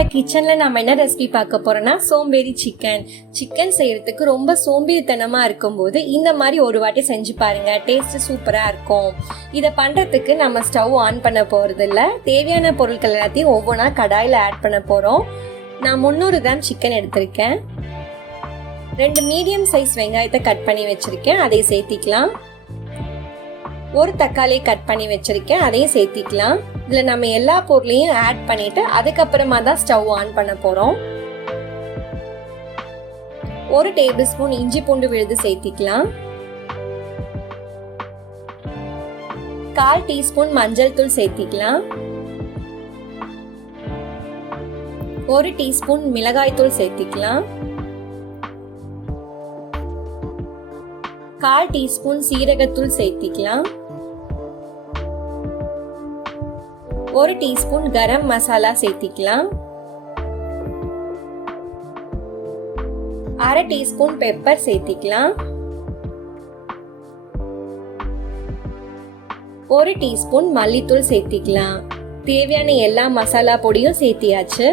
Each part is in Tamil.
நம்மளோட கிச்சன்ல நம்ம என்ன ரெசிபி பார்க்க போறோம்னா சோம்பேறி சிக்கன் செய்யறதுக்கு ரொம்ப சோம்பேறித்தனமா இருக்கும்போது இந்த மாதிரி ஒரு வாட்டி செஞ்சு பாருங்க. டேஸ்ட் சூப்பரா இருக்கும். இதை பண்றதுக்கு நம்ம ஸ்டவ் ஆன் பண்ண போறது இல்ல. தேவையான பொருட்கள் எல்லாத்தையும் ஒவ்வொன்றா கடாயில ஆட் பண்ண போறோம். நான் 300 கிராம் சிக்கன் எடுத்திருக்கேன். 2 மீடியம் சைஸ் வெங்காயத்தை கட் பண்ணி வச்சிருக்கேன், அதை சேர்த்திக்கலாம். ஒரு தக்காளி கட் பண்ணி வச்சிருக்கேன், அதையும் சேர்த்திக்கலாம். இதுல நம்ம எல்லா பொருளையும் ஆட் பண்ணிட்டு அதுக்கப்புறமா தான் ஸ்டவ் ஆன் பண்ண போறோம். 1 டேபிள் ஸ்பூன் இஞ்சி பூண்டு விழுது சேர்த்திக்கலாம். 1/4 டீஸ்பூன் மஞ்சள் தூள் சேர்த்திக்கலாம். 1 டீஸ்பூன் மிளகாய் தூள் சேர்த்திக்கலாம். 1/4 டீஸ்பூன் சீரகத்தூள் சேர்த்திக்கலாம். 1 டீஸ்பூன் கரம் மசாலா சேர்த்திக்கலாம். 1/2 டீஸ்பூன் பெப்பர் சேர்த்திக்கலாம். 1 டீஸ்பூன் மல்லித்தூள் சேர்த்திக்கலாம். தேவையான எல்லா மசாலா பொடியும் சேர்த்தியாச்சு.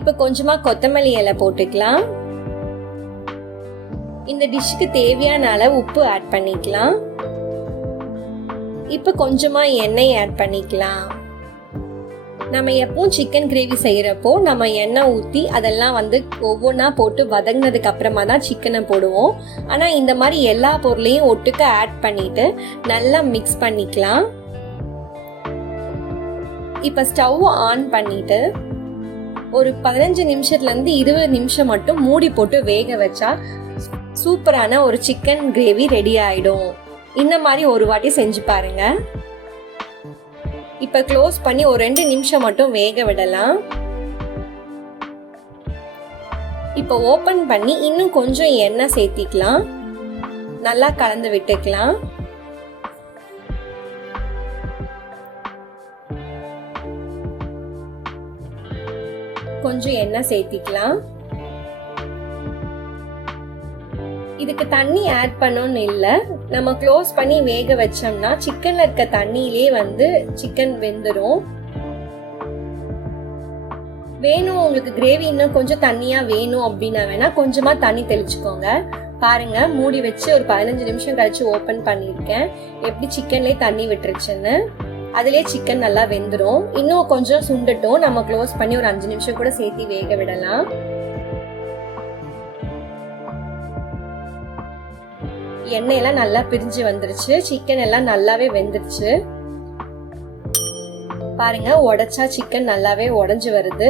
இப்ப கொஞ்சமா கொத்தமல்லி இலை போட்டுக்கலாம். இந்த டிஷ்க்கு தேவையான அளவு உப்பு ஆட் பண்ணிக்கலாம். இப்ப கொஞ்சமா எண்ணெய் ஆட் பண்ணிக்கலாம். நம்ம எப்பவும் சிக்கன் கிரேவி செய்யறப்போ நம்ம எண்ணெய் ஊத்தி அதெல்லாம் ஒவ்வொன்றா போட்டு வதங்கினதுக்கு அப்புறமா தான் சிக்கனை போடுவோம். ஆனா இந்த மாதிரி எல்லா பொருளையும் ஒட்டுக்க ஆட் பண்ணிட்டு நல்லா மிக்ஸ் பண்ணிக்கலாம். இப்ப ஸ்டவ் ஆன் பண்ணிட்டு ஒரு 15 நிமிஷத்துல இருந்து 20 நிமிஷம் மட்டும் மூடி போட்டு வேக வச்சா சூப்பரான ஒரு சிக்கன் கிரேவி ரெடி ஆயிடும். இந்த மாதிரி ஒரு வாட்டி செஞ்சு பாருங்க. இப்ப க்ளோஸ் பண்ணி ஒரு 2 நிமிஷம் மட்டும் வேக விடலாம். இப்ப ஓபன் பண்ணி இன்னும் கொஞ்சம் எண்ணெய் சேர்த்திக்கலாம். நல்லா கலந்து விட்டுக்கலாம். கொஞ்சம் எண்ணெய் சேர்த்திக்கலாம். இதுக்கு தண்ணி ஆட் பண்ணணும்னு இல்ல. நம்ம க்ளோஸ் பண்ணி வேக வச்சோம்னா சிக்கன்ல இருக்க தண்ணியிலே சிக்கன் வெந்துடும். வேணும் உங்களுக்கு கிரேவி இன்னும் கொஞ்சம் தண்ணியா வேணும் அப்படின்னா வேணா கொஞ்சமா தண்ணி தெளிச்சுக்கோங்க. பாருங்க, மூடி வச்சு ஒரு 15 நிமிஷம் கழிச்சு ஓபன் பண்ணிருக்கேன். எப்படி சிக்கன்லயே தண்ணி விட்டுருச்சுன்னு. அதுலயே சிக்கன் நல்லா வெந்துடும். இன்னும் கொஞ்சம் சுண்டட்டும். நம்ம க்ளோஸ் பண்ணி ஒரு 5 நிமிஷம் கூட சேர்த்து வேக விடலாம். எண்ணெய் எல்லாம் நல்லா பிரிஞ்சு வந்துருச்சு. சிக்கன் எல்லாம் நல்லாவே வெந்துருச்சு. பாருங்க, உடைச்சா சிக்கன் நல்லாவே உடைஞ்சு வருது.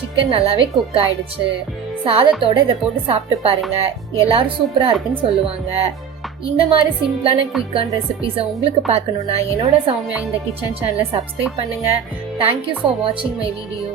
சிக்கன் நல்லாவே குக் ஆயிடுச்சு. சாதத்தோட இதை போட்டு சாப்பிட்டு பாருங்க. எல்லாரும் சூப்பரா இருக்குன்னு சொல்லுவாங்க. இந்த மாதிரி சிம்பிளான குயிக்கான ரெசிபிஸை உங்களுக்கு பார்க்கணும்னா என்னோட சௌமியா இந்த கிச்சன் சேனலை சப்ஸ்கிரைப் பண்ணுங்க. தேங்க்யூ ஃபார் வாட்சிங் மை வீடியோ.